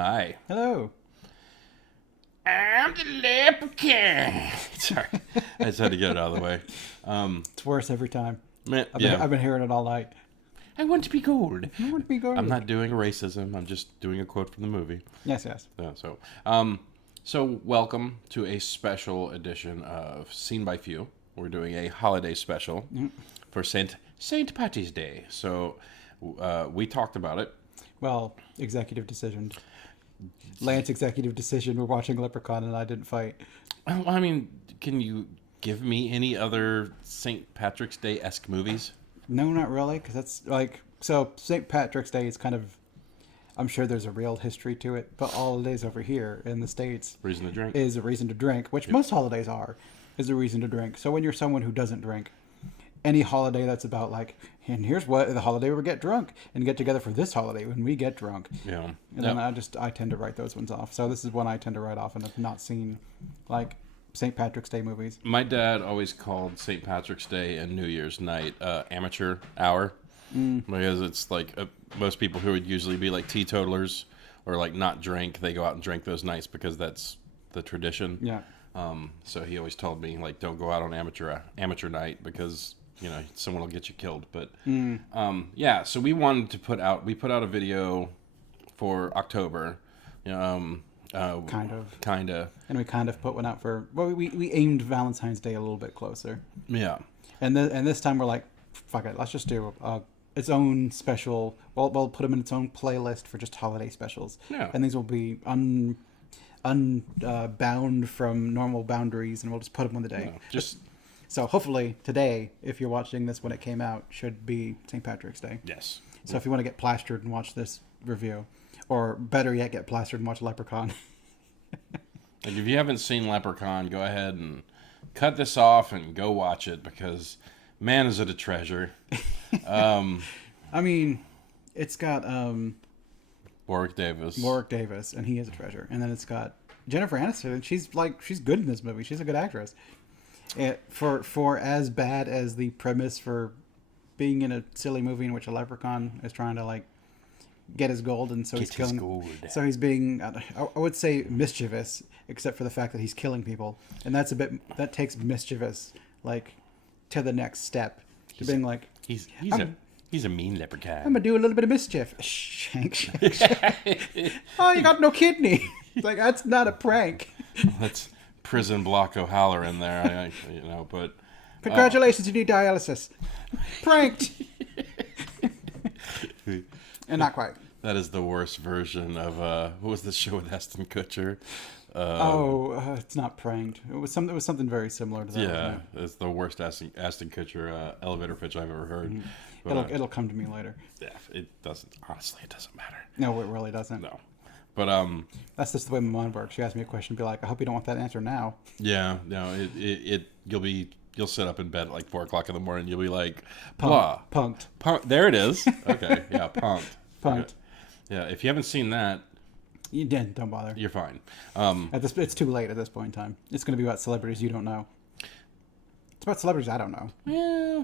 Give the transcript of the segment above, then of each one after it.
Hi. Hello. I'm the Leprechaun. Sorry. I just had to get it out of the way. It's worse every time. Man, I've been hearing it all night. I want to be gold. I want to be good. I'm not doing racism. I'm just doing a quote from the movie. Yes, yes. So welcome to a special edition of Seen by Few. We're doing a holiday special for Saint Patty's Day. So we talked about it. Well, executive decision. Lance executive decision. We're watching Leprechaun and I didn't fight. I mean, can you give me any other St. Patrick's Day-esque movies? No, not really, because that's like St. Patrick's Day is kind of. I'm sure there's a real history to it, but all the days over here in the States Reason to drink. is a reason to drink, which most holidays are, is a reason to drink. So when you're someone who doesn't drink, any holiday that's about like, and here's what the holiday we get drunk and get together for this holiday when we get drunk. Yeah. And then I tend to write those ones off. So this is one I tend to write off and have not seen like St. Patrick's Day movies. My dad always called St. Patrick's Day and New Year's night amateur hour because it's like most people who would usually be like teetotalers or like not drink, they go out and drink those nights because that's the tradition. Yeah. So he always told me like don't go out on amateur night because someone will get you killed. But yeah, so we put out a video for October. Kind of. And we kind of put one out for, well, we aimed Valentine's Day a little bit closer. Yeah. And this time we're like, fuck it, let's just do its own special. We'll put them in its own playlist for just holiday specials. Yeah. And these will be unbound from normal boundaries, and we'll just put them on the day. Yeah, So hopefully today, if you're watching this when it came out, should be St. Patrick's Day. Yes. So if you want to get plastered and watch this review, or better yet, get plastered and watch Leprechaun. Like if you haven't seen Leprechaun, go ahead and cut this off and go watch it because, man, is it a treasure. I mean, it's got Warwick Davis, and he is a treasure. And then it's got Jennifer Aniston, and she's good in this movie. She's a good actress. For as bad as the premise for being in a silly movie in which a leprechaun is trying to like get his gold, and so he's killing. Gold. So he's being, I would say, mischievous, except for the fact that he's killing people, and that takes mischievous like to the next step. To being like he's a mean leprechaun. I'm gonna do a little bit of mischief. Shank, shank, shank. Oh, you got no kidney. It's like that's not a prank. That's prison block O'Halloran there, but congratulations, you need dialysis. Pranked. And not quite. That is the worst version of what was the show with Ashton Kutcher? It's not pranked. It was something very similar to that. Yeah, it's the worst Ashton Kutcher elevator pitch I've ever heard. Mm-hmm. But, it'll come to me later. Yeah, it doesn't. Honestly, it doesn't matter. No, it really doesn't. No, but that's just the way my mom works. She asks me a question, be like, "I hope you don't want that answer now." Yeah, no, you'll sit up in bed at like 4 o'clock in the morning. You'll be like, blah, punked. There it is. Okay, yeah, punked. Punked. Okay. Yeah, if you haven't seen that, you didn't. Don't bother. You're fine. It's too late at this point in time. It's going to be about celebrities you don't know. It's about celebrities I don't know. Yeah,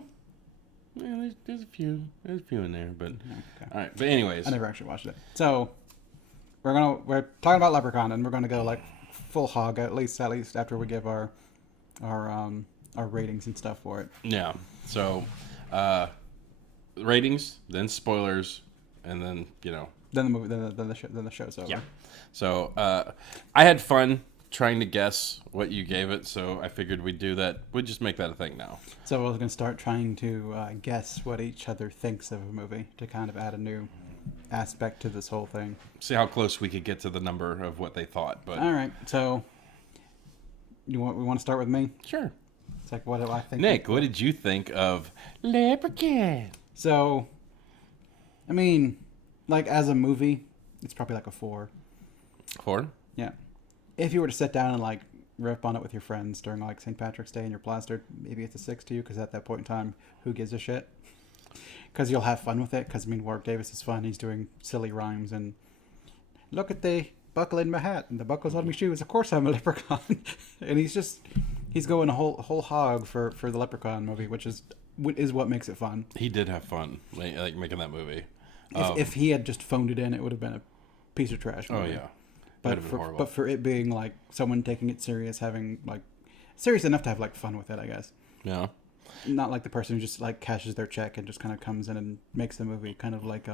there's a few in there, but okay. All right. But anyways, I never actually watched it. So we're talking about Leprechaun, and we're gonna go like full hog at least after we give our ratings and stuff for it. Yeah. So ratings, then spoilers, and then Then the movie, then the show's over. Yeah. So I had fun trying to guess what you gave it, so I figured we'd do that. We'd just make that a thing now. So we're going to start trying to guess what each other thinks of a movie to kind of add a new aspect to this whole thing. See how close we could get to the number of what they thought. But all right. So we want to start with me? Sure. It's like, what do I think? Nick, what did you think of Leprechaun? So, I mean, like as a movie, it's probably like a 4. 4? Yeah. If you were to sit down and like rip on it with your friends during like St. Patrick's Day and you're plastered, maybe it's a 6 to you, because at that point in time, who gives a shit? Because you'll have fun with it. Because I mean, Warwick Davis is fun. He's doing silly rhymes and look at the buckle in my hat and the buckles on my shoes. Of course, I'm a leprechaun. And he's going a whole hog for the Leprechaun movie, which is what makes it fun. He did have fun, like making that movie. If he had just phoned it in, it would have been piece of trash movie. Oh yeah. But for it being like someone taking it serious, having like serious enough to have like fun with it, I guess. Yeah. Not like the person who just like cashes their check and just kind of comes in and makes the movie, kind of like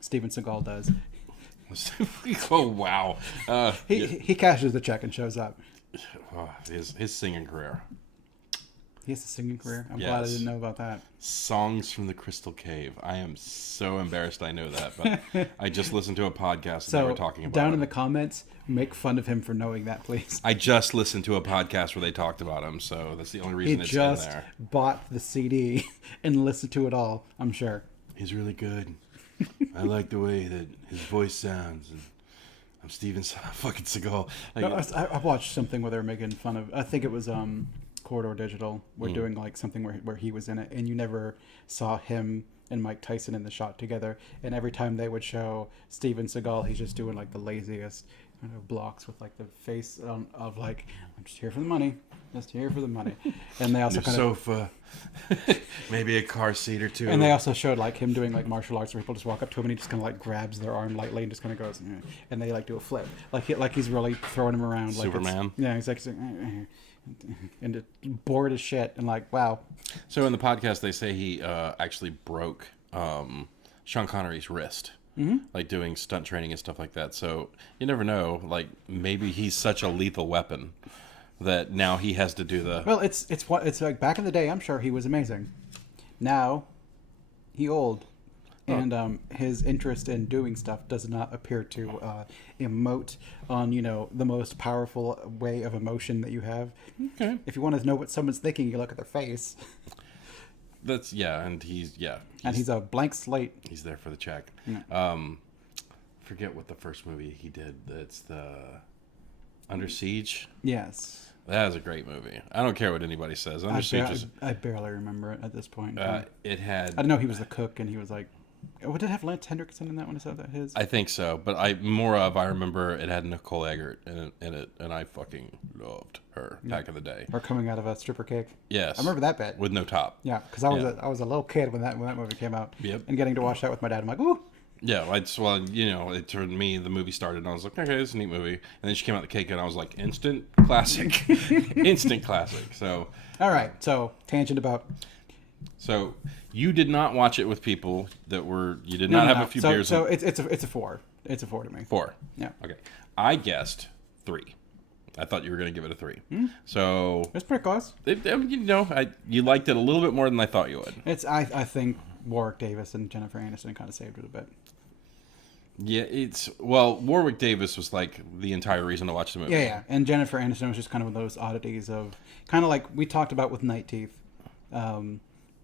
Steven Seagal does. Oh wow. He cashes the check and shows up. Oh, his singing career. He has a singing career. I'm glad I didn't know about that. Songs from the Crystal Cave. I am so embarrassed I know that, but I just listened to a podcast and they were talking about it. Down in the comments, make fun of him for knowing that, please. I just listened to a podcast where they talked about him, so that's the only reason it's in there. He just bought the CD and listened to it all, I'm sure. He's really good. I like the way that his voice sounds, and I'm Steven fucking Seagal. Like, no, I watched something where they were making fun of, I think it was Corridor Digital. We're doing like something where he was in it, and you never saw him and Mike Tyson in the shot together. And every time they would show Steven Seagal, he's just doing like the laziest kind of blocks with like the face of like, I'm just here for the money, just here for the money. And they also kind of sofa, maybe a car seat or two. And they also showed like him doing like martial arts where people just walk up to him and he just kind of like grabs their arm lightly and just kind of goes, and they like do a flip, like he's really throwing him around. Superman. Yeah, he's like. And it bored as shit, and like, wow. So in the podcast, they say he actually broke Sean Connery's wrist, like doing stunt training and stuff like that. So you never know. Like maybe he's such a lethal weapon that now he has to do the. Well, it's like back in the day. I'm sure he was amazing. Now, he old. And his interest in doing stuff does not appear to emote on, the most powerful way of emotion that you have. Okay. If you want to know what someone's thinking, you look at their face. And he's a blank slate. He's there for the check. Yeah. Forget what the first movie he did. It's the Under Siege. Yes. That is a great movie. I don't care what anybody says. Under Siege I barely remember it at this point. It had. I don't know. He was the cook, and he was like. What did it have Lance Hendrickson in that one? Is that his? I think so, but I remember it had Nicole Eggert in it, and I fucking loved her back in the day. Or coming out of a stripper cake. Yes, I remember that bit with no top. Yeah, because I was a little kid when that movie came out. Yep. And getting to watch that with my dad, I'm like, ooh. Yeah, it turned me. The movie started, and I was like, okay, this is a neat movie. And then she came out the cake, and I was like, instant classic, instant classic. So. All right, so tangent about. So you did not watch it with people that were. You did not have a few beers. So it's a 4. It's a 4 to me. 4. Yeah. Okay. I guessed 3. I thought you were going to give it a 3. So it's pretty close. You liked it a little bit more than I thought you would. I think Warwick Davis and Jennifer Aniston kind of saved it a bit. Yeah, Warwick Davis was like the entire reason to watch the movie. Yeah, and Jennifer Aniston was just kind of those oddities of kind of like we talked about with Night Teeth.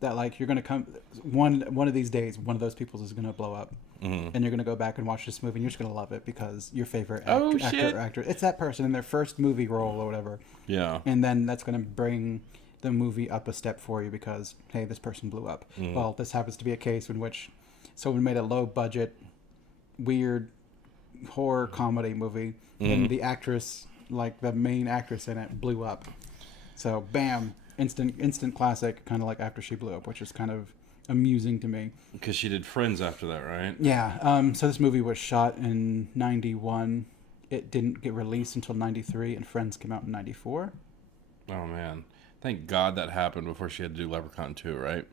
That like you're gonna come one of these days, one of those people is gonna blow up, and you're gonna go back and watch this movie, and you're just gonna love it because your favorite actor or actress, it's that person in their first movie role or whatever. Yeah. And then that's gonna bring the movie up a step for you because hey, this person blew up. Well, this happens to be a case in which someone made a low budget, weird horror comedy movie, and the actress, like the main actress in it, blew up. So bam. Instant classic, kind of like After She Blew Up, which is kind of amusing to me. Because she did Friends after that, right? Yeah. So this movie was shot in 91. It didn't get released until 93, and Friends came out in 94. Oh, man. Thank God that happened before she had to do Leprechaun 2, right?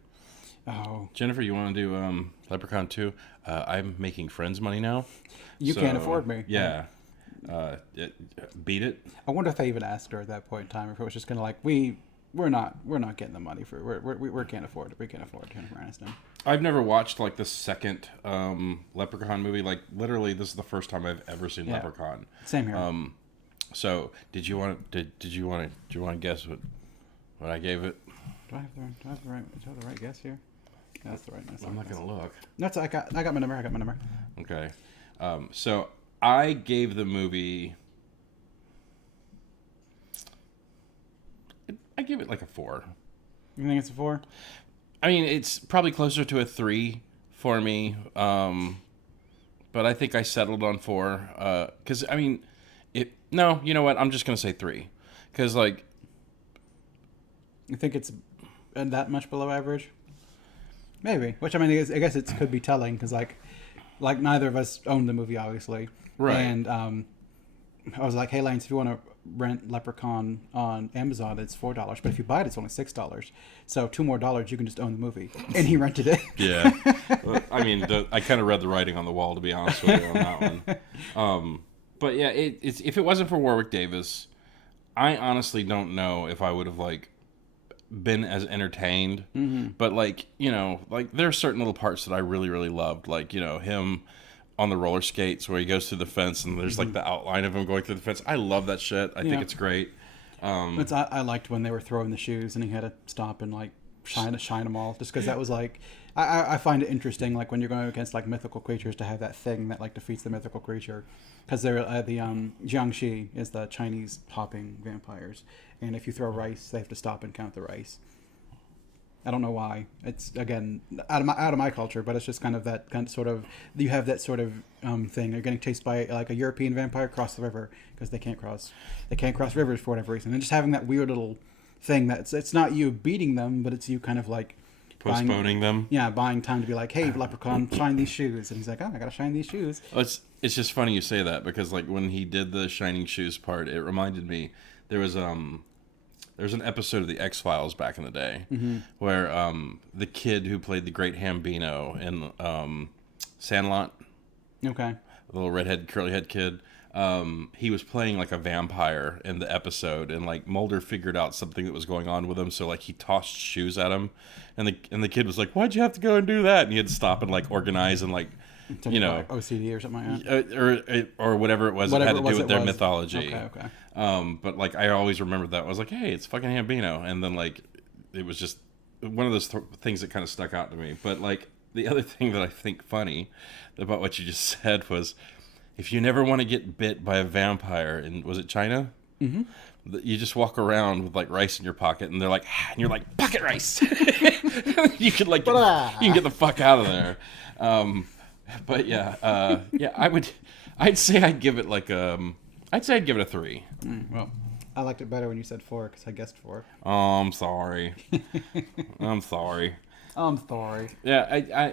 Oh. Jennifer, you want to do Leprechaun 2? I'm making Friends money now. You can't afford me. Yeah. Beat it. I wonder if they even asked her at that point in time, or if it was just kind of like, we're not getting the money for we can't afford it. We can't afford Jennifer Aniston. I've never watched like the second Leprechaun movie. Like literally, this is the first time I've ever seen Leprechaun. Same here. So did you want to guess what I gave it? Do I have the right guess here? Yeah, that's the right guess. I'm not gonna look. That's I got my number. Okay. So I gave the movie. I give it like a 4. You think it's a 4? I mean, it's probably closer to a 3 for me. But I think I settled on 4. Because, I mean, no, you know what? I'm just going to say 3. Because, like... You think it's that much below average? Maybe. Which, I mean, I guess it could be telling. Because, like, like neither of us owned the movie, obviously. Right. And I was like, hey, Lance, if you want to rent Leprechaun on Amazon, it's $4. But if you buy it, it's only $6. So $2 more, you can just own the movie. And he rented it. Yeah. I mean, I kind of read the writing on the wall, to be honest with you, on that one. But yeah, if it wasn't for Warwick Davis, I honestly don't know if I would have, like, been as entertained. Mm-hmm. But, like, you know, like, there are certain little parts that I really, really loved. Like, you know, him on the roller skates where he goes through the fence and there's like the outline of him going through the fence. I love that shit. I think it's great. I liked when they were throwing the shoes and he had to stop and like shine them all, just because that was like I find it interesting, like when you're going against like mythical creatures, to have that thing that like defeats the mythical creature, because they're the Jiangxi is the Chinese hopping vampires, and if you throw rice, they have to stop and count the rice. I don't know why. It's, again, out of my culture, but it's just kind of that kind of sort of, you have that sort of thing. They're getting chased by like a European vampire across the river because they can't cross rivers for whatever reason. And just having that weird little thing that's, it's not you beating them, but it's you kind of like postponing them. Yeah, buying time to be like, hey, Leprechaun, shine these shoes. And he's like, oh, I gotta shine these shoes. It's just funny you say that, because like when he did the shining shoes part, it reminded me there's an episode of the X-Files back in the day where the kid who played the great Hambino in Sandlot, okay, the little redhead, curly-head kid, he was playing like a vampire in the episode, and like Mulder figured out something that was going on with him, so like he tossed shoes at him, and the kid was like, "Why'd you have to go and do that?" And he had to stop and like organize and like, you know, like OCD or something like that, or whatever it was that had to do with their mythology. Okay. But like I always remembered that. I was like, hey, it's fucking Hambino, and then like it was just one of those things that kind of stuck out to me. But like the other thing that I think funny about what you just said was, if you never want to get bit by a vampire, and was it China? Mm-hmm. You just walk around with like rice in your pocket, and they're like, ah, and you're like, pocket rice. You could like, you can get the fuck out of there. But yeah, I'd say I'd give it like I'd say I'd give it a 3. Well, I liked it better when you said 4 because I guessed 4. Oh, I'm sorry. I'm sorry. Yeah,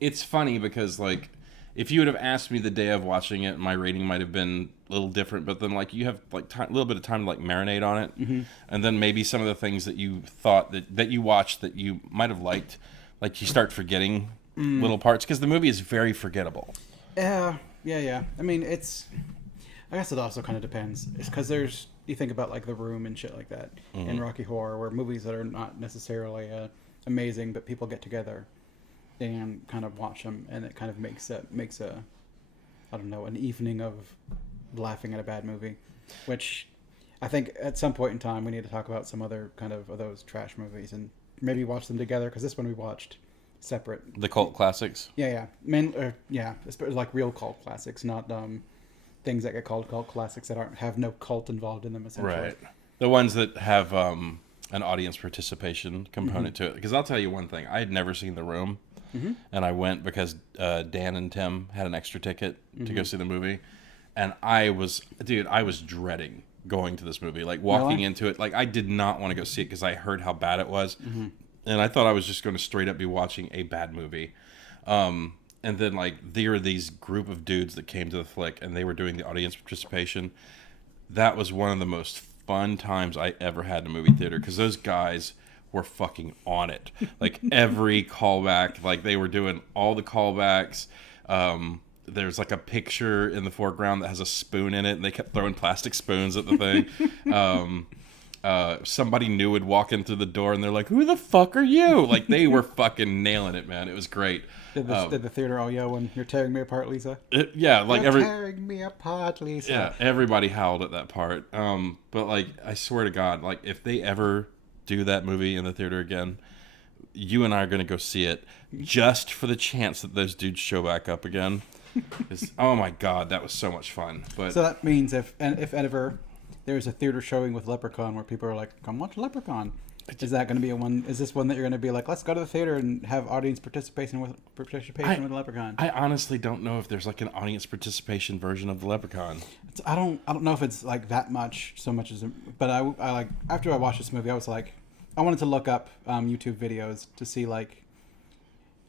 it's funny because like if you would have asked me the day of watching it, my rating might have been a little different. But then like you have like a little bit of time to like marinate on it, and then maybe some of the things that you thought that you watched that you might have liked, like you start forgetting little parts, because the movie is very forgettable. Yeah. I mean, I guess it also kind of depends. It's because you think about like The Room and shit like that, and Rocky Horror, where movies that are not necessarily amazing, but people get together and kind of watch them, and it kind of makes a I don't know, an evening of laughing at a bad movie, which I think at some point in time we need to talk about some other kind of those trash movies and maybe watch them together, because this one we watched separate. The cult classics. Yeah. It's like real cult classics, not things that get called cult classics that have no cult involved in them, essentially. Right. The ones that have an audience participation component to it. Because I'll tell you one thing, I had never seen The Room, and I went because Dan and Tim had an extra ticket to go see the movie, and I was dreading going to this movie, like walking into it. Like I did not want to go see it because I heard how bad it was, and I thought I was just going to straight up be watching a bad movie. And then, like, there were these group of dudes that came to the flick, and they were doing the audience participation. That was one of the most fun times I ever had in a movie theater, because those guys were fucking on it. Like, every callback, like, they were doing all the callbacks. There's, like, a picture in the foreground that has a spoon in it, and they kept throwing plastic spoons at the thing. Somebody new would walk in through the door, and they're like, who the fuck are you? Like, they were fucking nailing it, man. It was great. Did the theater all yell when "You're tearing me apart, Lisa"? You're tearing me apart, Lisa. Yeah, everybody howled at that part. But like, I swear to God, like if they ever do that movie in the theater again, you and I are gonna go see it just for the chance that those dudes show back up again. Oh my God, that was so much fun. But so that means if ever there's a theater showing with Leprechaun where people are like, "Come watch Leprechaun." Is that going to be is this one that you're going to be like, let's go to the theater and have audience participation with Leprechaun? I honestly don't know if there's like an audience participation version of the Leprechaun. I don't know if it's like that much, so much as, but I like, after I watched this movie, I was like, I wanted to look up YouTube videos to see like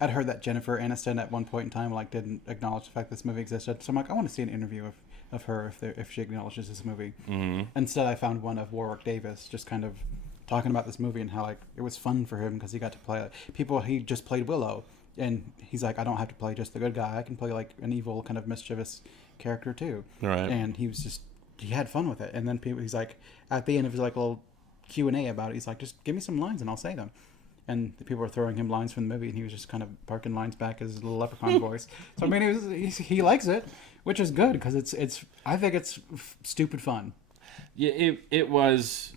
I'd heard that Jennifer Aniston at one point in time like didn't acknowledge the fact this movie existed. So I'm like, I want to see an interview of her if she acknowledges this movie. Mm-hmm. Instead, I found one of Warwick Davis just kind of talking about this movie and how like it was fun for him because he got to play people. He just played Willow, and he's like, I don't have to play just the good guy. I can play like an evil kind of mischievous character too. Right. And he had fun with it. And then he's like, at the end of his like little Q&A about it, he's like, just give me some lines and I'll say them. And the people were throwing him lines from the movie, and he was just kind of barking lines back as his little leprechaun voice. So I mean, he likes it, which is good because it's I think it's stupid fun. Yeah, it was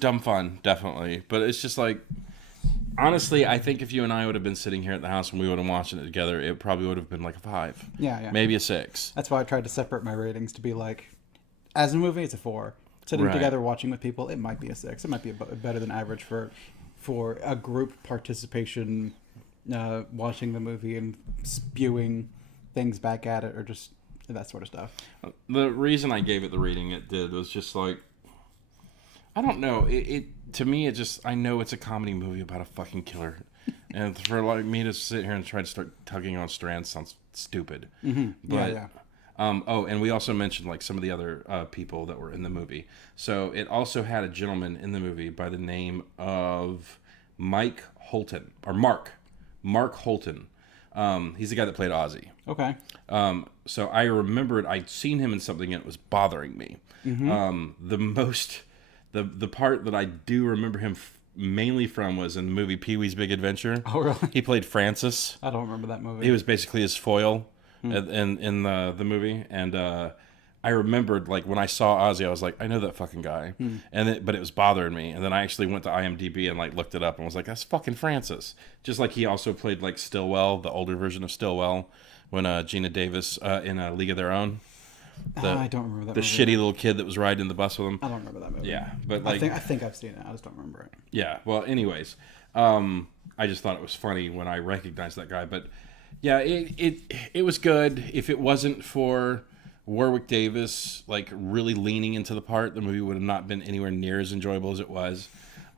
dumb fun, definitely. But it's just like, honestly, I think if you and I would have been sitting here at the house and we would have been watching it together, it probably would have been like a 5. Yeah. Maybe a 6. That's why I tried to separate my ratings to be like, as a movie, it's a 4. Sitting together watching with people, it might be a 6. It might be better than average for a group participation, watching the movie and spewing things back at it, or just that sort of stuff. The reason I gave it the rating it did was just like, I don't know. It to me, it just, I know it's a comedy movie about a fucking killer, and for like me to sit here and try to start tugging on strands sounds stupid. Mm-hmm. But, yeah. And we also mentioned like some of the other people that were in the movie. So it also had a gentleman in the movie by the name of Mark Holton. He's the guy that played Ozzy. Okay. So I remembered I'd seen him in something and it was bothering me. Mm-hmm. The part that I do remember him mainly from was in the movie Pee-wee's Big Adventure. Oh, really? He played Francis. I don't remember that movie. He was basically his foil in the movie, and I remembered like when I saw Ozzy, I was like, I know that fucking guy, but it was bothering me, and then I actually went to IMDb and like looked it up and was like, that's fucking Francis. Just like he also played like Stillwell, the older version of Stillwell, when Gina Davis in A League of Their Own. I don't remember that. The movie. shitty little kid that was riding the bus with him. I don't remember that movie. Yeah, but like I think I've seen it. I just don't remember it. Yeah. Well, anyways, I just thought it was funny when I recognized that guy, but. Yeah, it was good. If it wasn't for Warwick Davis like really leaning into the part, the movie would have not been anywhere near as enjoyable as it was.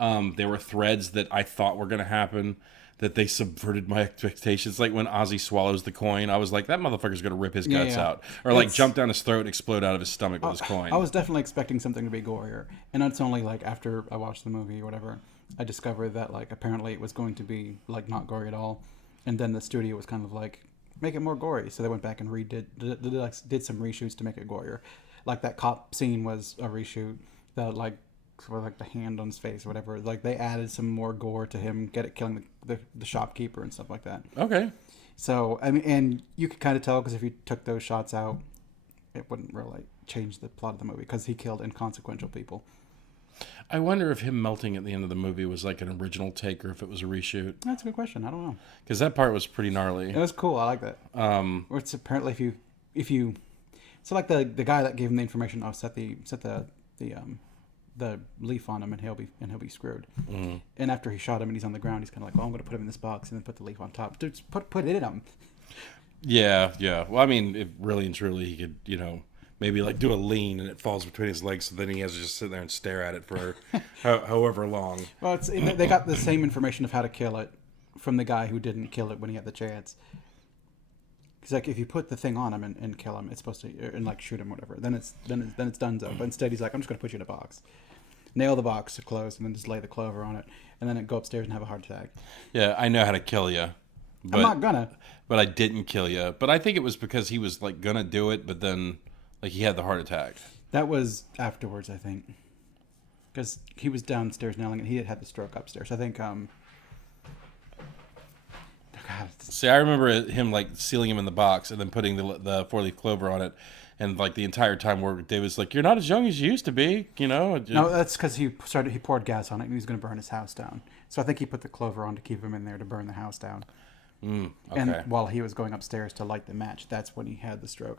There were threads that I thought were going to happen that they subverted my expectations. Like when Ozzy swallows the coin, I was like, that motherfucker's going to rip his guts out. Or like jump down his throat and explode out of his stomach with his coin. I was definitely expecting something to be gorier. And it's only like after I watched the movie or whatever, I discovered that like apparently it was going to be like not gory at all. And then the studio was kind of like, make it more gory. So they went back and did some reshoots to make it gorier. Like that cop scene was a reshoot. That like sort of like the hand on his face or whatever. Like they added some more gore to him, killing the shopkeeper and stuff like that. Okay. So I mean, and you could kind of tell because if you took those shots out, it wouldn't really change the plot of the movie because he killed inconsequential people. I wonder if him melting at the end of the movie was like an original take or if it was a reshoot. That's a good question. I don't know. Because that part was pretty gnarly. It was cool. I like that. Or it's apparently if you, so like the guy that gave him the information, set the leaf on him and he'll be screwed. Mm-hmm. And after he shot him and he's on the ground, he's kind of like, well, I'm going to put him in this box and then put the leaf on top. Dude, just put it in him. Yeah. Well, I mean, if really and truly he could, maybe like do a lean and it falls between his legs, so then he has to just sit there and stare at it for however long. Well, they got the same information of how to kill it from the guy who didn't kill it when he had the chance. He's like, if you put the thing on him and kill him, it's supposed to and like shoot him, or whatever. Then it's donezo. But instead, he's like, I'm just going to put you in a box, nail the box to close, and then just lay the clover on it, and then go upstairs and have a heart attack. Yeah, I know how to kill you. But, I'm not gonna. But I didn't kill you. But I think it was because he was like gonna do it, but then. Like, he had the heart attack. That was afterwards, I think. Because he was downstairs nailing it. He had the stroke upstairs. I think, God. See, I remember him, like, sealing him in the box and then putting the four-leaf clover on it. And, like, the entire time Warwick Davis was like, you're not as young as you used to be, No, that's because he poured gas on it and he was going to burn his house down. So I think he put the clover on to keep him in there to burn the house down. Okay. And while he was going upstairs to light the match, that's when he had the stroke.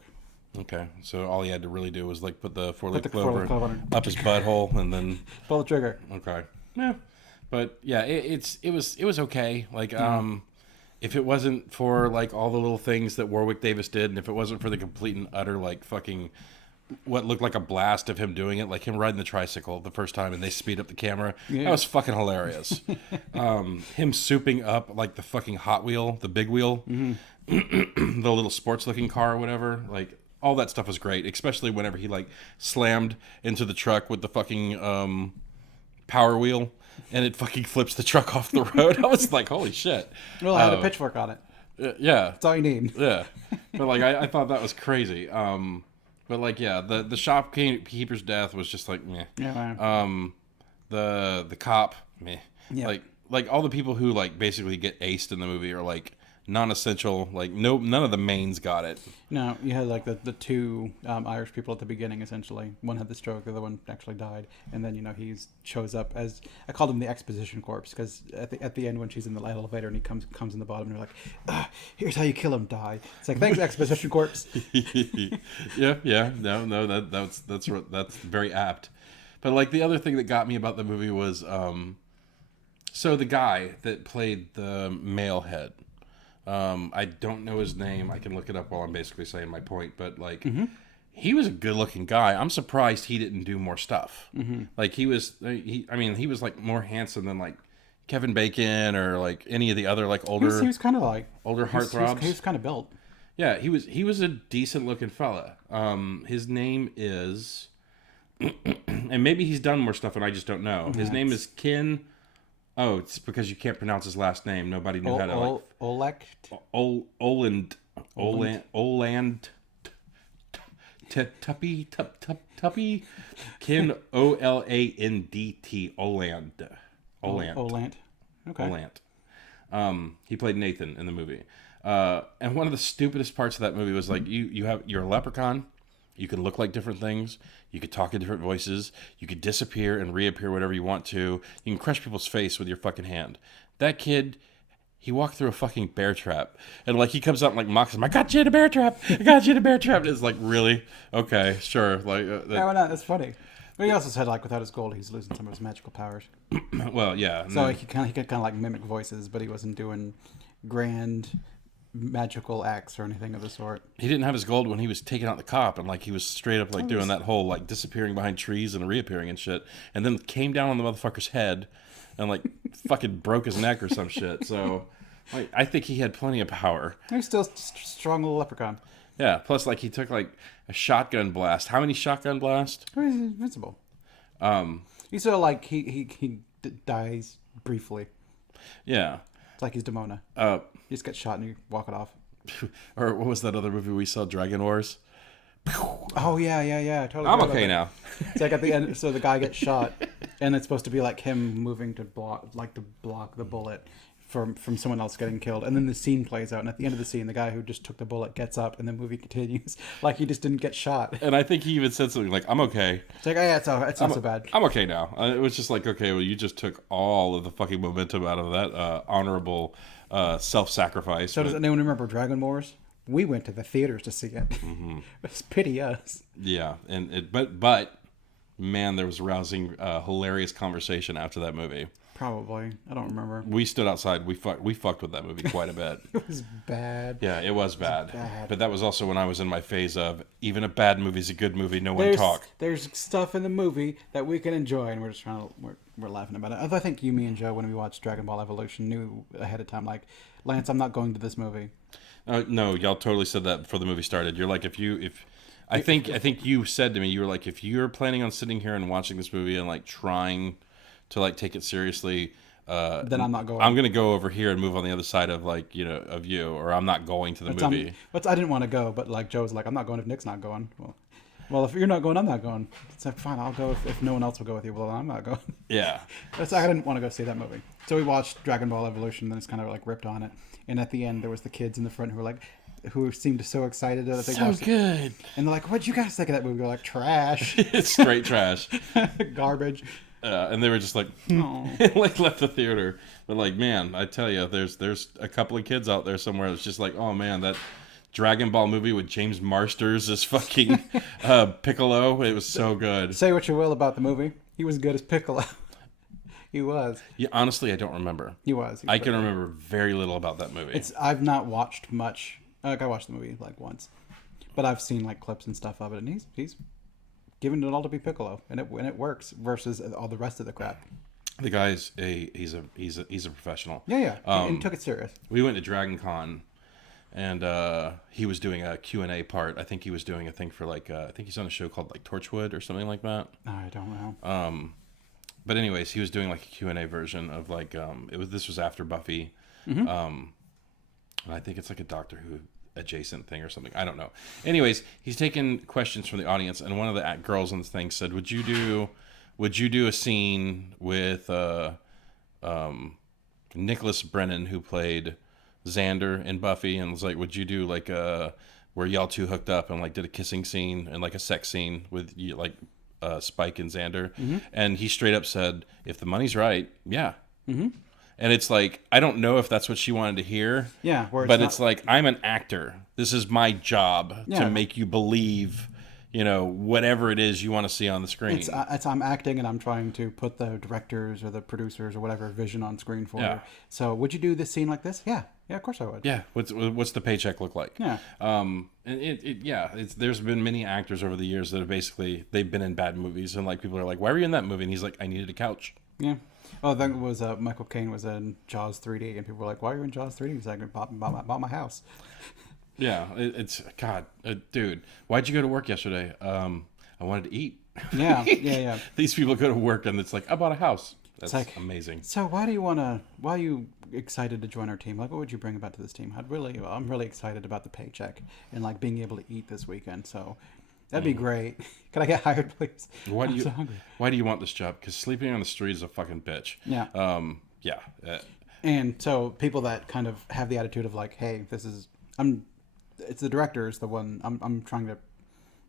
Okay, so all he had to really do was like put the four-leaf clover up his butthole and then pull the trigger. Okay, yeah, but yeah, it was okay. Like, if it wasn't for like all the little things that Warwick Davis did, and if it wasn't for the complete and utter like fucking what looked like a blast of him doing it, like him riding the tricycle the first time, and they speed up the camera. Yeah. That was fucking hilarious. Him souping up like the fucking Hot Wheel, the big wheel, the little sports-looking car or whatever. Like all that stuff was great, especially whenever he like slammed into the truck with the fucking Power Wheel, and it fucking flips the truck off the road. I was like, holy shit. Well, I had a pitchfork on it. Yeah. That's all you need. Yeah. But like, I thought that was crazy. But like, yeah, the shopkeeper's death was just like, meh. Yeah. The cop, meh. Yeah. Like all the people who like basically get aced in the movie are like non-essential. Like none of the mains got it. No, you had like the two Irish people at the beginning. Essentially, one had the stroke, the other one actually died, and then he shows up as, I called him the exposition corpse, because at the end when she's in the elevator and he comes in the bottom and they're like, here's how you kill him, die. It's like, thanks, exposition corpse. yeah, no, that's very apt. But like the other thing that got me about the movie was so the guy that played the male head. I don't know his name. I can look it up while I'm basically saying my point. But like, he was a good-looking guy. I'm surprised he didn't do more stuff. Like he was like more handsome than like Kevin Bacon or like any of the other like older. He was kind of like older heartthrobs. He was kind of built. Yeah, he was a decent-looking fella. His name is, and maybe he's done more stuff and I just don't know. His name is Ken. Oh, it's because you can't pronounce his last name. Nobody knew how to like. Oland. Tuppy. Ken Olandt. Oland. Okay. Olant. He played Nathan in the movie. And one of the stupidest parts of that movie was like you're a leprechaun. You can look like different things. You could talk in different voices. You could disappear and reappear whenever you want to. You can crush people's face with your fucking hand. That kid, he walked through a fucking bear trap. And like he comes out and like mocks him. I got you in a bear trap. I got you in a bear trap. It's like, really? Okay, sure. Like, yeah, well, no, that's funny. But he also said like without his gold, he's losing some of his magical powers. Well, yeah. So he could kind of like mimic voices, but he wasn't doing grand magical acts or anything of the sort. He didn't have his gold when he was taking out the cop, and like he was straight up like doing that whole like disappearing behind trees and reappearing and shit, and then came down on the motherfucker's head and like fucking broke his neck or some shit. So like I think he had plenty of power. He's still strong little leprechaun. Yeah, plus like he took like a shotgun blast. How many shotgun blasts? He's invincible. He's sort of like he dies briefly. Yeah. It's like he's Demona. You just get shot and you walk it off. Or what was that other movie we saw, Dragon Wars? Oh yeah. Totally. I'm okay now. It's like at the end, so the guy gets shot, and it's supposed to be like him moving to block the bullet from someone else getting killed, and then the scene plays out, and at the end of the scene, the guy who just took the bullet gets up, and the movie continues like he just didn't get shot. And I think he even said something like, "I'm okay." It's like, oh yeah, it's not so bad. I'm okay now. It was just like, okay, well, you just took all of the fucking momentum out of that honorable self-sacrifice. So does anyone remember Dragon Wars? We went to the theaters to see it. It's pity us. Yeah, and but man, there was a rousing, hilarious conversation after that movie. Probably, I don't remember. We stood outside. We fucked with that movie quite a bit. It was bad. Yeah, it was bad. But that was also when I was in my phase of even a bad movie's a good movie. No one talk. There's stuff in the movie that we can enjoy, and we're just we're laughing about it. I think you, me, and Joe, when we watched Dragon Ball Evolution, knew ahead of time, like, Lance, I'm not going to this movie. No, y'all totally said that before the movie started. You're like, I think you said to me, you were like, if you're planning on sitting here and watching this movie and like trying to like take it seriously, then I'm not going. I'm gonna go over here and move on the other side of like of you, or I'm not going to the movie. But I didn't want to go, but like Joe's like, I'm not going if Nick's not going. Well, if you're not going, I'm not going. It's like, fine, I'll go if no one else will go with you. Well, I'm not going. Yeah. It's like I didn't want to go see that movie. So we watched Dragon Ball Evolution, then it's kind of like ripped on it. And at the end, there was the kids in the front who seemed so excited that they watched good. It. And they're like, "What'd you guys think of that movie?" We're like, "Trash." It's straight trash. Garbage. And they were just like, like left the theater. But like, man, I tell you, there's a couple of kids out there somewhere that's just like, oh man, that Dragon Ball movie with James Marsters as fucking Piccolo. It was so good. Say what you will about the movie, he was good as Piccolo. He was. Yeah, honestly, I don't remember. He was. I can remember very little about that movie. I've not watched much. Like I watched the movie like once, but I've seen like clips and stuff of it, and he's giving it all to be Piccolo, and it works versus all the rest of the crap. The guy's he's a professional. Yeah, and took it serious. We went to Dragon Con, and he was doing a Q&A part. I think he was doing a thing for like I think he's on a show called like Torchwood or something like that. I don't know. But anyways, he was doing like a Q&A version of like this was after Buffy. Mm-hmm. And I think it's like a Doctor Who adjacent thing or something. I don't know. Anyways, he's taking questions from the audience, and one of the girls on the thing said, "Would you do a scene with Nicholas Brennan, who played Xander in Buffy, and was like, would you do like where y'all two hooked up and like did a kissing scene and like a sex scene with like Spike and Xander?" Mm-hmm. And he straight up said, "If the money's right, yeah." Mm-hmm. And it's like, I don't know if that's what she wanted to hear. Yeah, but it's like, I'm an actor. This is my job to make you believe, whatever it is you want to see on the screen. It's I'm acting, and I'm trying to put the directors or the producers or whatever vision on screen for you. So would you do this scene like this? Yeah, of course I would. Yeah, what's the paycheck look like? Yeah. And there's been many actors over the years that have they've been in bad movies, and like people are like, "Why were you in that movie?" And he's like, "I needed a couch." Yeah. Oh, I think it was Michael Caine was in Jaws 3D, and people were like, "Why are you in Jaws 3D?" He's like, "I bought my house." Yeah, it's God, dude. Why'd you go to work yesterday? I wanted to eat. Yeah. These people go to work and it's like, I bought a house. That's like, amazing. So why are you excited to join our team? Like, what would you bring about to this team? I'm really excited about the paycheck and like being able to eat this weekend. So that'd be great. Can I get hired, please? I'm so hungry. Why do you want this job? Because sleeping on the street is a fucking bitch. Yeah. And so people that kind of have the attitude of like, hey, it's the director's the one I'm trying to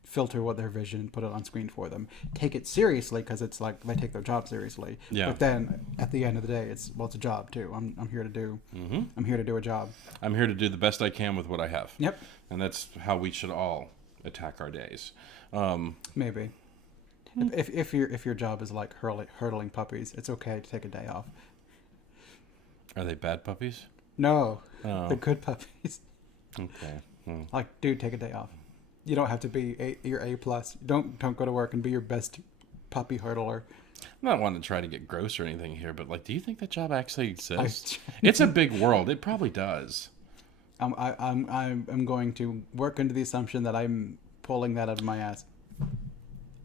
filter what their vision and put it on screen for them. Take it seriously because it's like they take their job seriously. Yeah. But then at the end of the day, it's a job too. I'm here to do. Mm-hmm. I'm here to do a job. I'm here to do the best I can with what I have. Yep. And that's how we should all attack our days. Maybe. If your job is like hurdling puppies, it's okay to take a day off. Are they bad puppies? No, they're good puppies. Okay. Like, dude, take a day off. You don't have to be your A+. Don't go to work and be your best puppy hurdler. I'm not wanting to try to get gross or anything here, but like, do you think that job actually exists? It's a big world. It probably does. I'm going to work into the assumption that I'm pulling that out of my ass.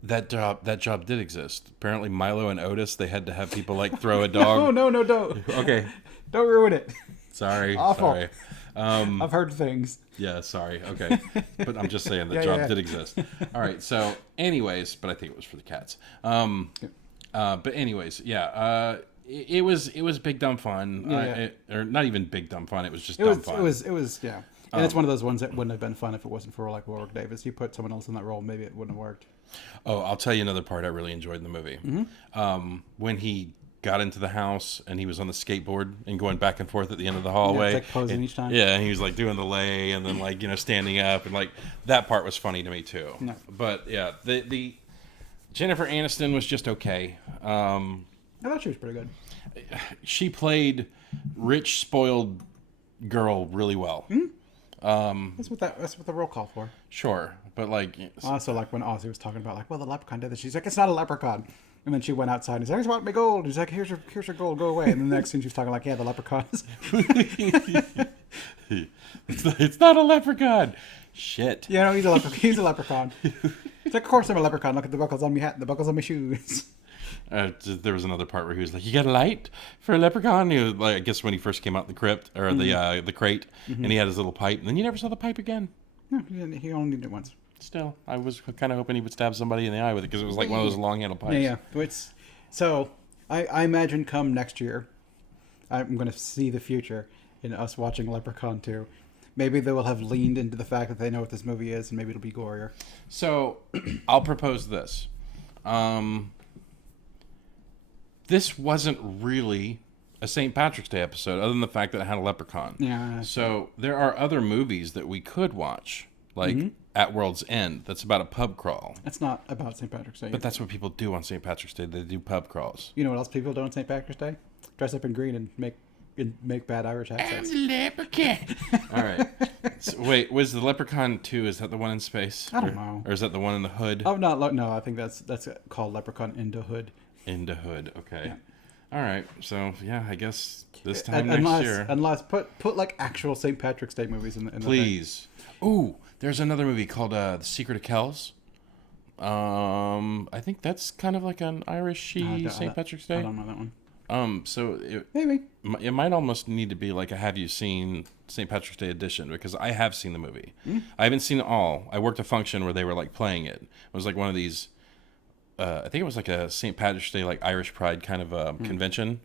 That job did exist. Apparently, Milo and Otis, they had to have people like throw a dog. No, don't. Okay. Don't ruin it. Sorry. Awful. Sorry. I've heard things. Yeah, sorry. Okay. But I'm just saying the job did exist. All right. So, anyways, but I think it was for the cats. But anyways, it was big dumb fun. Or not even big dumb fun. It was just dumb fun. It was yeah. And it's one of those ones that wouldn't have been fun if it wasn't for like Warwick Davis. You put someone else in that role, maybe it wouldn't have worked. Oh, I'll tell you another part I really enjoyed in the movie. Mm-hmm. When he got into the house and he was on the skateboard and going back and forth at the end of the hallway. Yeah, it's like posing each time. Yeah, and he was like doing the lay and then like, standing up and like that part was funny to me too. No. But yeah, the Jennifer Aniston was just okay. I thought she was pretty good. She played rich, spoiled girl really well. Mm-hmm. That's what the roll call for. Sure, but like also like when Ozzy was talking about like, well, the leprechaun did this. She's like, it's not a leprechaun. And then she went outside and he's like, I just want my gold. He's like, here's your gold, go away. And then the next thing she's talking like, yeah, the leprechaun. It's not a leprechaun. Shit. Yeah, no, he's a leprechaun. It's like, of course I'm a leprechaun. Look at the buckles on my hat and the buckles on my shoes. There was another part where he was like, "You got a light for a leprechaun?" He was like, I guess when he first came out the crypt or the crate, and he had his little pipe, and then you never saw the pipe again. No, he only needed it once. Still, I was kind of hoping he would stab somebody in the eye with it because it was like one of those long handle pipes. Yeah. So I imagine come next year, I'm going to see the future in us watching Leprechaun 2. Maybe they will have leaned into the fact that they know what this movie is, and maybe it'll be gorier. So I'll propose this. This wasn't really a St. Patrick's Day episode, other than the fact that it had a leprechaun. Yeah. So there are other movies that we could watch, like At World's End. That's about a pub crawl. That's not about St. Patrick's Day. But that's what people do on St. Patrick's Day. They do pub crawls. You know what else people do on St. Patrick's Day? Dress up in green and make make bad Irish accents. I'm the leprechaun. All right. So, wait, was the Leprechaun 2? Is that the one in space? I don't know. Or is that the one in the hood? Oh no, I think that's called Leprechaun in the Hood. In the hood. Okay. Yeah. All right. So yeah, I guess this time next year. Unless put like actual St. Patrick's Day movies in the Please. Ooh, there's another movie called The Secret of Kells. I think that's kind of like an Irish-y St. Patrick's Day. I don't know that one. So Maybe it might almost need to be like a Have You Seen St. Patrick's Day edition, because I have seen the movie. I haven't seen it all. I worked a function where they were like playing it. It was like one of these. I think it was like a St. Patrick's Day like Irish Pride kind of convention,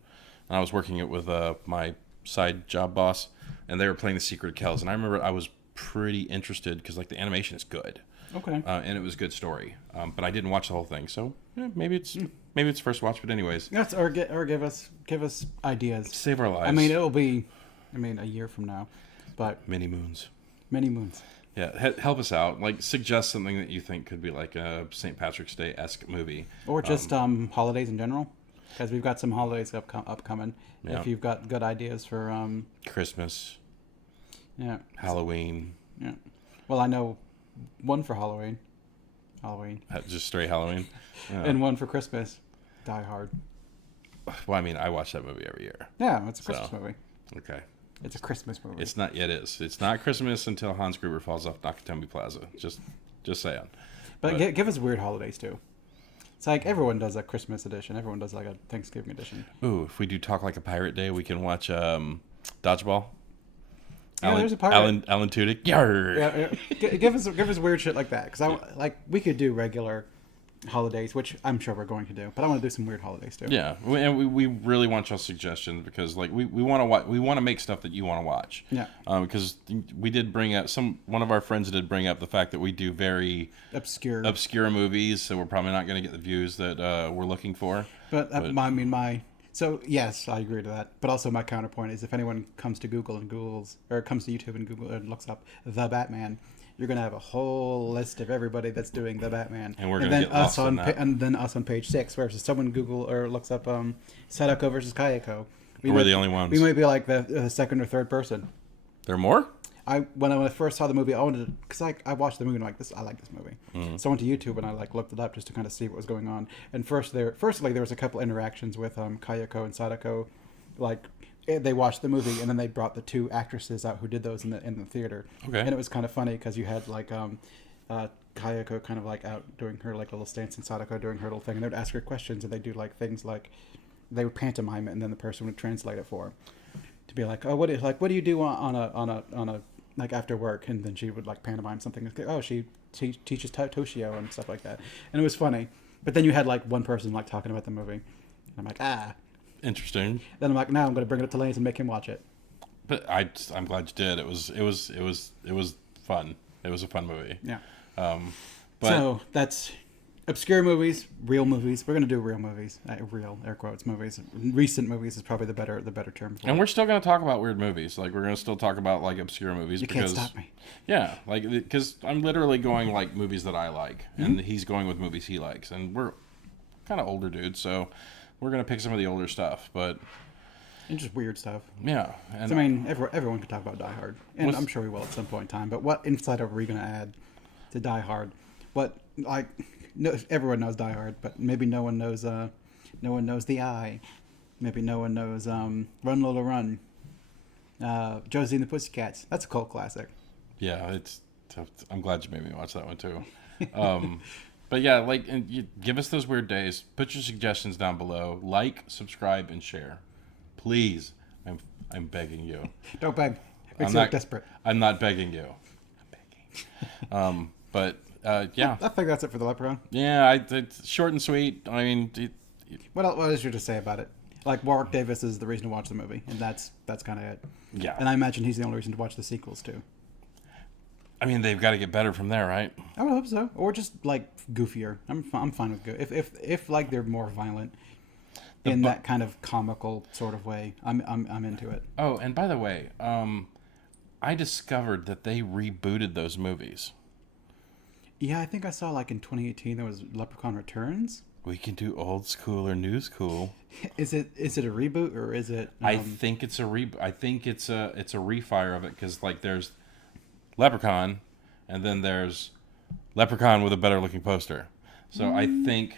and I was working it with my side job boss, and they were playing The Secret of Kells, and I remember I was pretty interested because like the animation is good. Okay. And it was a good story, but I didn't watch the whole thing, so yeah, maybe it's first watch. But anyways, Yes, or give us ideas. Save our lives. I mean, it'll be, a year from now, but many moons. many moons. Yeah, help us out. Like, suggest something that you think could be like a St. Patrick's Day-esque movie, Or just holidays in general, because we've got some holidays upcoming. Yeah. If you've got good ideas for Christmas, yeah, Halloween. yeah. Well, I know one for Halloween, Just straight Halloween. Yeah. and one for Christmas, Die Hard. Well, I mean, I watch that movie every year. Yeah, it's a Christmas movie. Okay. It's a Christmas movie. It's not yet. It's not Christmas until Hans Gruber falls off Nakatomi Plaza. Just saying. But give us weird holidays too. It's like everyone does a Christmas edition. Everyone does like a Thanksgiving edition. Ooh, if we do Talk Like a Pirate Day, we can watch Dodgeball. Yeah, there's a pirate. Alan Tudyk. Yarr. Yeah. Give us weird shit like that, because we could do regular holidays, which I'm sure we're going to do, but I want to do some weird holidays too. Yeah, and we really want your suggestions, because like we want to watch, we want to make stuff that you want to watch. Yeah. Because we did bring up one of our friends did bring up the fact that we do very obscure movies, so we're probably not going to get the views that we're looking for. But so yes, I agree to that. But also my counterpoint is, if anyone comes to Google and comes to YouTube and Google and looks up The Batman, you're gonna have a whole list of everybody that's doing The Batman, and we're gonna get lost in that. And then us on page 6, whereas if someone Google or looks up Sadako versus Kayako, we're the only ones. We might be like the second or third person. There are more? When I first saw the movie, I wanted to, because I watched the movie and I'm like, I like this movie. So I went to YouTube and I looked it up just to kind of see what was going on. And firstly, there was a couple interactions with Kayako and Sadako, like they watched the movie and then they brought the two actresses out who did those in the theater. Okay. And it was kind of funny because you had like Kayako kind of like out doing her like little stance and Sadako doing her little thing, and they would ask her questions, and they do like things like they would pantomime it, and then the person would translate it for her to be like, oh, what do you do on a like after work, and then she would like pantomime something. Oh, she teaches Toshio and stuff like that, and it was funny. But then you had like one person like talking about the movie, and I'm like, interesting. Then I'm like, now I'm going to bring it up to Lance and make him watch it. But I'm glad you did. It was fun. It was a fun movie. Yeah. But so that's obscure movies, real movies. We're gonna do real movies, real air quotes movies. Recent movies is probably the better term for it. And we're still gonna talk about weird movies. Like, we're gonna still talk about like obscure movies. You can't stop me. Yeah, like, because I'm literally going like movies that I like, and he's going with movies he likes, and we're kind of older dudes, so we're gonna pick some of the older stuff, but. And just weird stuff. Yeah. And so, I mean, everyone could talk about Die Hard, and I'm sure we will at some point in time. But what insight are we going to add to Die Hard? What, like, no, everyone knows Die Hard, but maybe no one knows The Eye. Maybe no one knows Run Lola Run. Josie and the Pussycats. That's a cult classic. Yeah, it's tough. I'm glad you made me watch that one too. But yeah, like, and you give us those weird days. Put your suggestions down below. Like, subscribe, and share. Please, I'm begging you. Don't beg. Makes you look desperate. I'm not begging you. I'm begging. But yeah. I think that's it for the Leprechaun. Yeah, it's short and sweet. I mean, what is there to say about it? Like, Warwick Davis is the reason to watch the movie, and that's kind of it. Yeah. And I imagine he's the only reason to watch the sequels too. I mean, they've got to get better from there, right? I would hope so, or just like goofier. I'm fine with good. If like they're more violent. In that kind of comical sort of way, I'm into it. Oh, and by the way, I discovered that they rebooted those movies. Yeah, I think I saw like in 2018 there was Leprechaun Returns. We can do old school or new school. Is it a reboot or is it? I think it's a I think it's a refire of it because like there's Leprechaun, and then there's Leprechaun with a better looking poster. So I think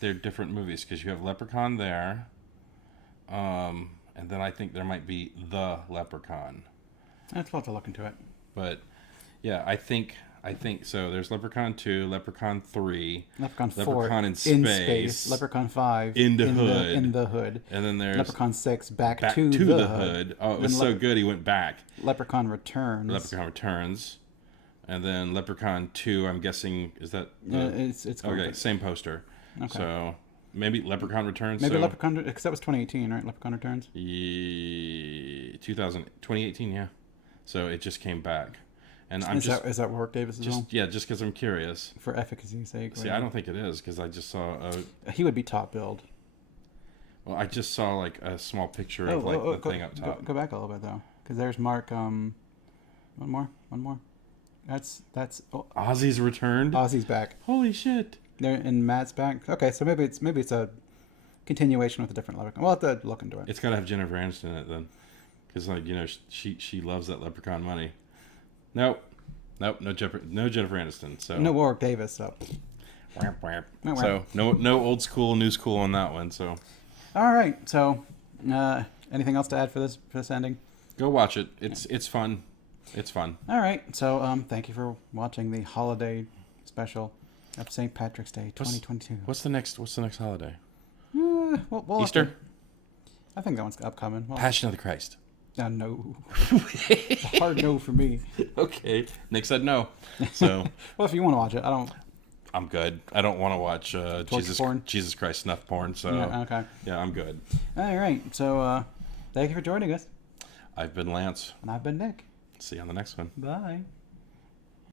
they're different movies because you have Leprechaun there, and then I think there might be the Leprechaun. I'll have to look into it. But yeah, I think so. There's Leprechaun 2, Leprechaun 3, Leprechaun 4, Leprechaun in in space, Leprechaun 5, in the hood, in the hood, and then there's Leprechaun 6, back to to the hood. Oh, it was so good. He went back. Leprechaun Returns. Leprechaun Returns, and then Leprechaun 2. I'm guessing is that it's okay? Same poster. Okay. So maybe Leprechaun Returns. Maybe so, Leprechaun, because that was 2018, right? Leprechaun Returns. 2018, yeah. So it just came back, and I'm is that Warwick Davis as well? Yeah, just because I'm curious. For efficacy's sake. See, I don't think it is because I just saw he would be top billed. Well, I just saw like a small picture of the thing up top. Go back a little bit though, because there's Mark. One more. That's Ozzy's returned. Ozzy's back. Holy shit! There and Matt's back. Okay, so maybe it's a continuation with a different Leprechaun. We'll have to look into it. It's gotta have Jennifer Aniston in it then, because like she loves that Leprechaun money. Nope, no Jennifer Aniston. So no Warwick Davis. So so no old school, new school on that one. So all right. So anything else to add for this ending? Go watch it. It's fun. It's fun. All right. So thank you for watching the holiday special of St. Patrick's Day 2022. What's the next holiday? We'll Easter? I think that one's upcoming. Passion of the Christ. No. It's a hard no for me. Okay. Nick said no. So well, if you want to watch it, I'm good. I don't want to watch Jesus Christ snuff porn. So yeah, okay. Yeah, I'm good. All right. So thank you for joining us. I've been Lance. And I've been Nick. See you on the next one. Bye.